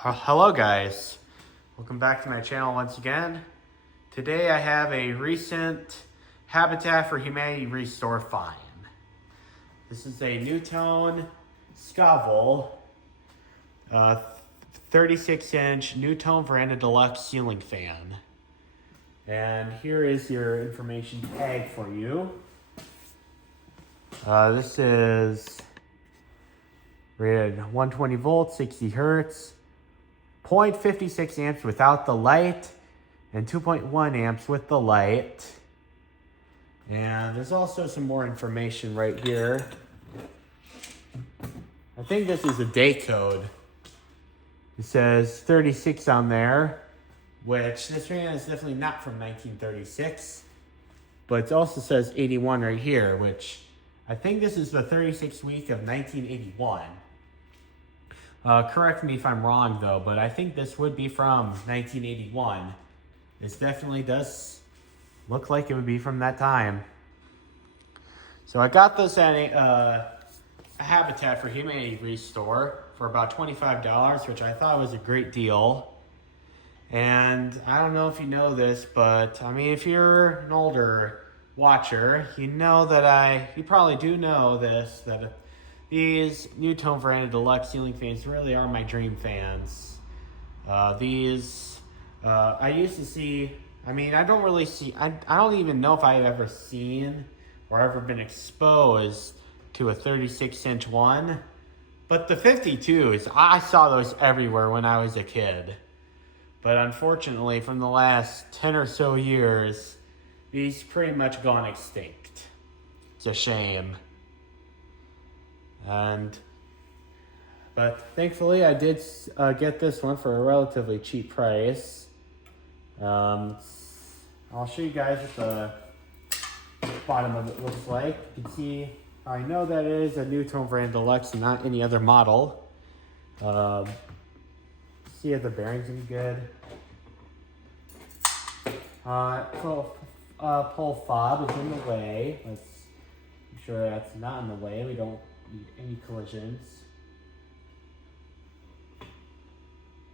Hello guys, welcome back to my channel once again. Today I have a recent Habitat for Humanity restore find. This is a Nutone Scovel 36-inch Nutone Verandah Deluxe ceiling fan. And here is your information tag for you. This is rated 120 volts, 60 hertz. 0.56 amps without the light and 2.1 amps with the light. And there's also some more information right here. I think this is a day code. It says 36 on there, which this fan is definitely not from 1936. But it also says 81 right here, which I think this is the 36th week of 1981. Correct me if I'm wrong though, but I think this would be from 1981. This definitely does look like it would be from that time. So I got this at a Habitat for Humanity restore for about $25, which I thought was a great deal. And I don't know if you know this, but I mean, if you're an older watcher, you know that you probably do know this, that these Nutone Verandah Deluxe ceiling fans really are my dream fans. I used to see, I mean, I don't even know if I've ever seen or ever been exposed to a 36-inch one. But the 52s, I saw those everywhere when I was a kid. But unfortunately, from the last 10 or so years, these pretty much gone extinct. It's a shame. But thankfully I did get this one for a relatively cheap price. I'll show you guys what the bottom of it looks like. You can see, I know that it is a Nutone Verandah Deluxe and not any other model. See if the bearings are good. Pull fob is in the way. Let's make sure that's not in the way. We don't need any collisions.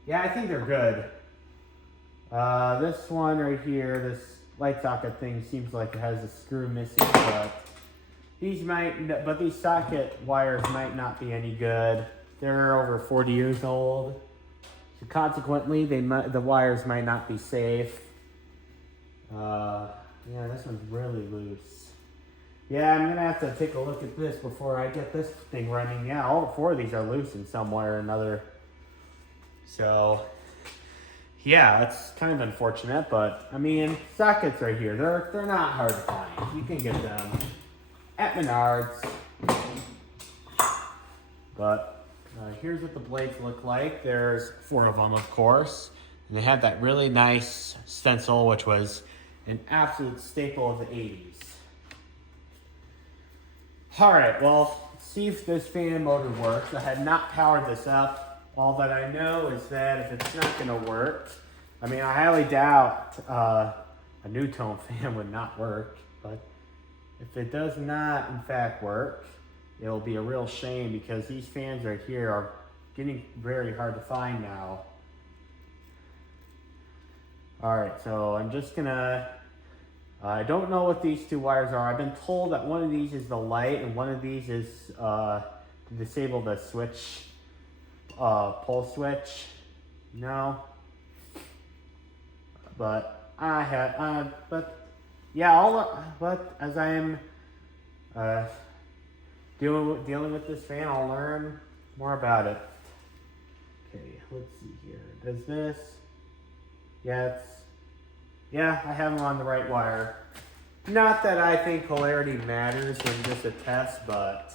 Yeah, I think they're good. This one right here, this light socket thing seems like it has a screw missing, but these socket wires might not be any good. They're over 40 years old, so consequently, the wires might not be safe. Yeah, this one's really loose. Yeah, I'm gonna have to take a look at this before I get this thing running. Yeah, all four of these are loose in some way or another. So, yeah, it's kind of unfortunate, but I mean, sockets right here, they're not hard to find. You can get them at Menards. But here's what the blades look like. There's 4 of them, of course, and they had that really nice stencil, which was an absolute staple of the 80s. Alright, well, let's see if this fan motor works. I had not powered this up. All that I know is that if it's not going to work, I mean, I highly doubt a Nutone fan would not work, but if it does not, in fact, work, it'll be a real shame because these fans right here are getting very hard to find now. Alright, so I'm just gonna, I don't know what these 2 wires are. I've been told that one of these is the light and one of these is to disable the switch, pull switch. No. But but as I am dealing with this fan, I'll learn more about it. Okay, let's see here. Does this? Yeah, I have them on the right wire. Not that I think polarity matters in just a test, but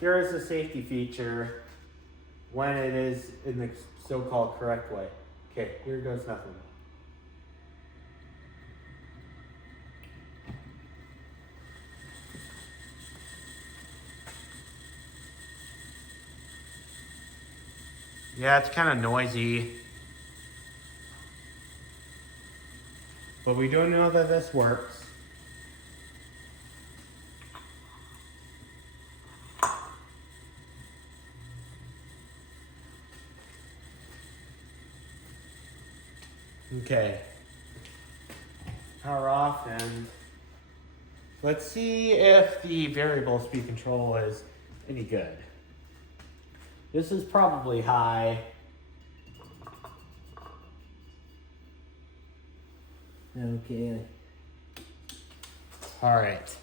there is a safety feature when it is in the so-called correct way. Okay, here goes nothing. Yeah, it's kind of noisy. But we do know that this works. Okay. Power off, and let's see if the variable speed control is any good. This is probably high. Okay. All right.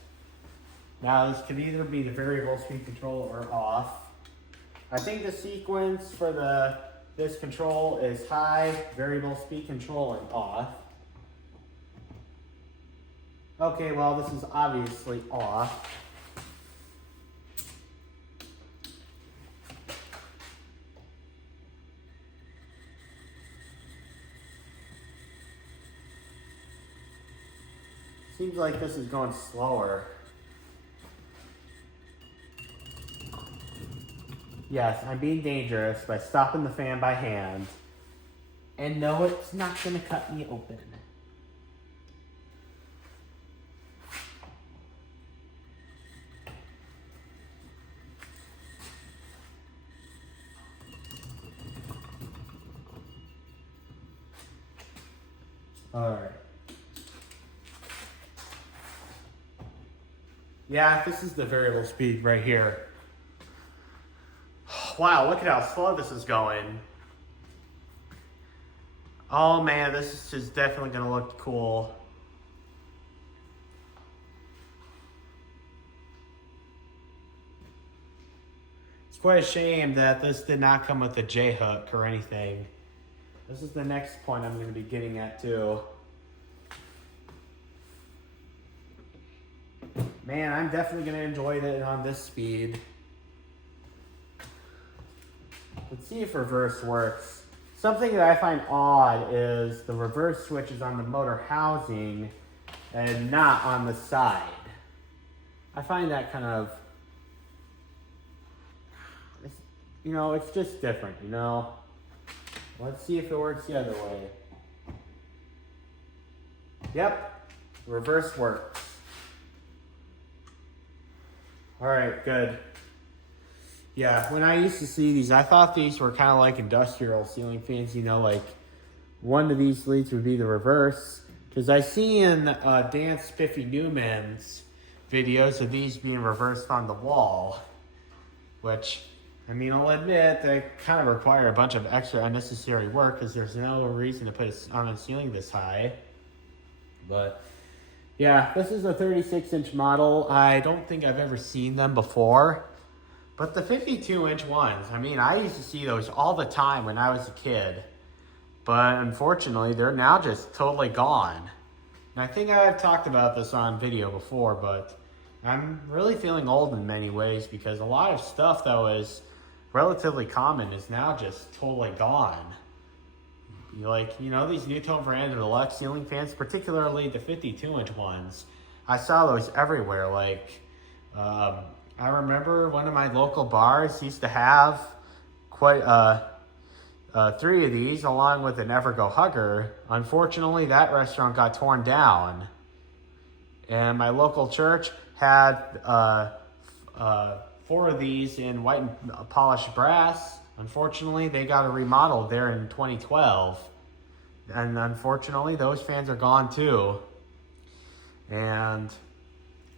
Now this could either be the variable speed control or off. I think the sequence for this control is high, variable speed control, and off. Okay, well, this is obviously off. Seems like this is going slower. Yes, I'm being dangerous by stopping the fan by hand. And no, it's not going to cut me open. All right. Yeah, this is the variable speed right here. Wow, look at how slow this is going. Oh man, this is definitely gonna look cool. It's quite a shame that this did not come with a J-hook or anything. This is the next point I'm gonna be getting at too. Man, I'm definitely gonna enjoy it on this speed. Let's see if reverse works. Something that I find odd is the reverse switch is on the motor housing and not on the side. I find that kind of, it's just different, Let's see if it works the other way. Yep, reverse works. All right, good. Yeah, when I used to see these, I thought these were kind of like industrial ceiling fans, like one of these leads would be the reverse. Because I see in Dan Spiffy Newman's videos of these being reversed on the wall, which, I'll admit, they kind of require a bunch of extra unnecessary work because there's no reason to put it on a ceiling this high. But yeah, this is a 36-inch model. I don't think I've ever seen them before. But the 52-inch ones, I used to see those all the time when I was a kid. But unfortunately, they're now just totally gone. And I think I've talked about this on video before, but I'm really feeling old in many ways because a lot of stuff that was relatively common is now just totally gone. These Nutone Verandah Deluxe ceiling fans, particularly the 52-inch ones, I saw those everywhere. I remember one of my local bars used to have quite 3 of these along with an Evergo Hugger. Unfortunately, that restaurant got torn down. And my local church had 4 of these in white and polished brass. Unfortunately, they got a remodel there in 2012. And unfortunately, those fans are gone too. And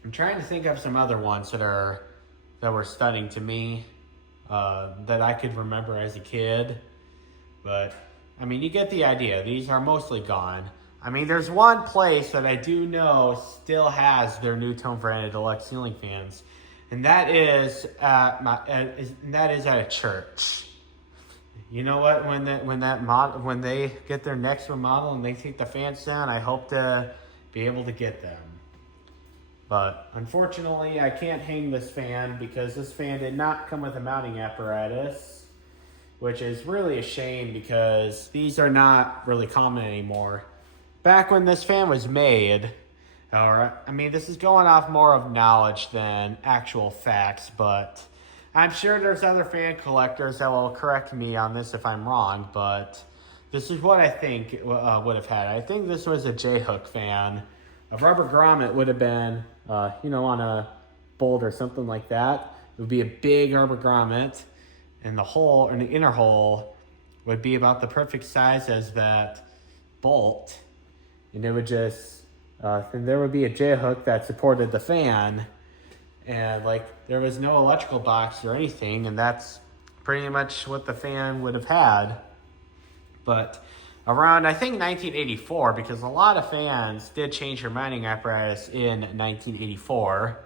I'm trying to think of some other ones that were stunning to me that I could remember as a kid. But, you get the idea. These are mostly gone. There's one place that I do know still has their Nutone Verandah Deluxe ceiling fans. And that is at a church. You know what? When they get their next remodel and they take the fans down, I hope to be able to get them. But unfortunately, I can't hang this fan because this fan did not come with a mounting apparatus, which is really a shame because these are not really common anymore. Back when this fan was made, this is going off more of knowledge than actual facts, but I'm sure there's other fan collectors that will correct me on this if I'm wrong, but this is what I think it would have had. I think this was a J-hook fan. A rubber grommet would have been, on a bolt or something like that. It would be a big rubber grommet, and the inner hole would be about the perfect size as that bolt, and it would just, then there would be a J-hook that supported the fan, and like there was no electrical box or anything, and that's pretty much what the fan would have had. But around, I think, 1984, because a lot of fans did change their mounting apparatus in 1984.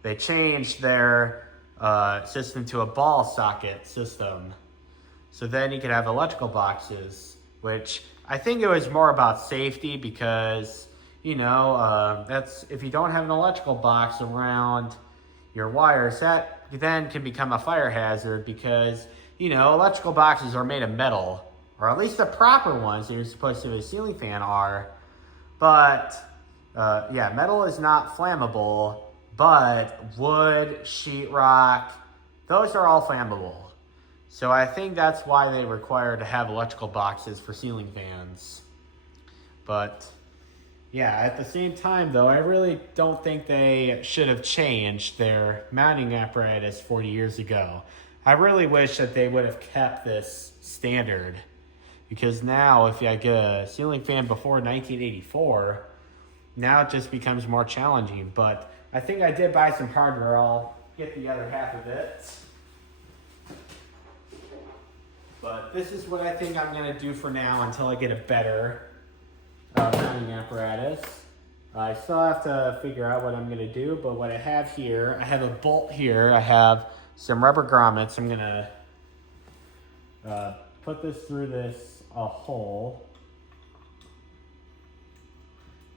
They changed their system to a ball socket system. So then you could have electrical boxes, which I think it was more about safety because, you know, that's, if you don't have an electrical box around your wires, that then can become a fire hazard because, you know, electrical boxes are made of metal, or at least the proper ones that you're supposed to have a ceiling fan are. But yeah, metal is not flammable, but wood, sheetrock, those are all flammable. So I think that's why they require to have electrical boxes for ceiling fans. But yeah, at the same time though, I really don't think they should have changed their mounting apparatus 40 years ago. I really wish that they would have kept this standard, because now if I get a ceiling fan before 1984, now it just becomes more challenging. But I think I did buy some hardware. I'll get the other half of it. But this is what I think I'm going to do for now until I get a better mounting apparatus. I still have to figure out what I'm going to do, but what I have here, I have a bolt here. I have some rubber grommets. I'm going to put this through this hole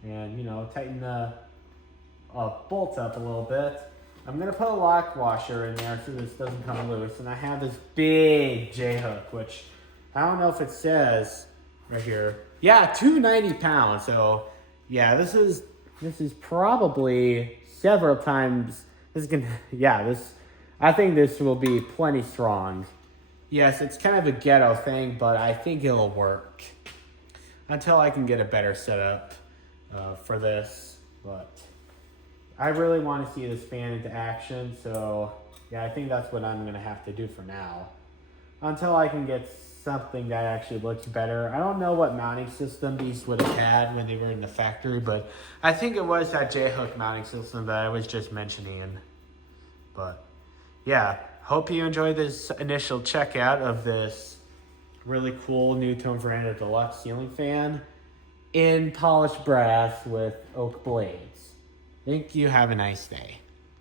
and, you know, tighten the bolt up a little bit. I'm going to put a lock washer in there so this doesn't come loose. And I have this big J-hook, which I don't know if it says right here. Yeah, 290 pounds. So yeah, this is probably several times. This is gonna, yeah, I think this will be plenty strong. Yes, it's kind of a ghetto thing, but I think it'll work until I can get a better setup for this. But I really want to see this fan into action, so yeah, I think that's what I'm going to have to do for now. Until I can get something that actually looks better. I don't know what mounting system these would have had when they were in the factory, but I think it was that J-hook mounting system that I was just mentioning. But yeah, hope you enjoyed this initial checkout of this really cool Nutone Verandah Deluxe ceiling fan in polished brass with oak blades. Thank you. Have a nice day.